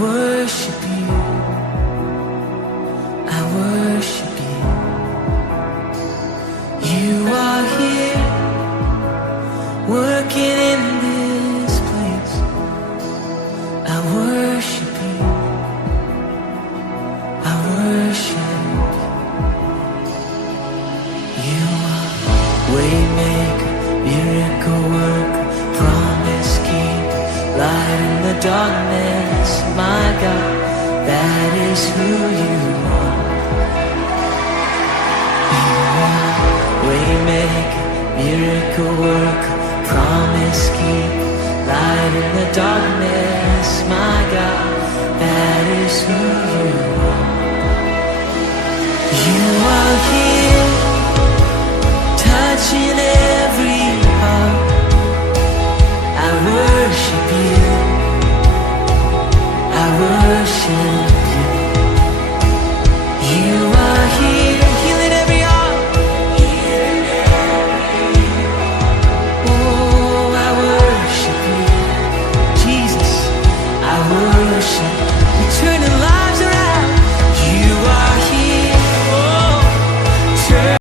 worship you, I worship you. You are here, working in this place. I worship you, I worship you. You are waymaker, miracle worker, promise keeper, light in the darkness. My God, that is who you are. You are waymaker, miracle worker, promise keeper, light in the darkness. My God, that is who you are. You are here, touching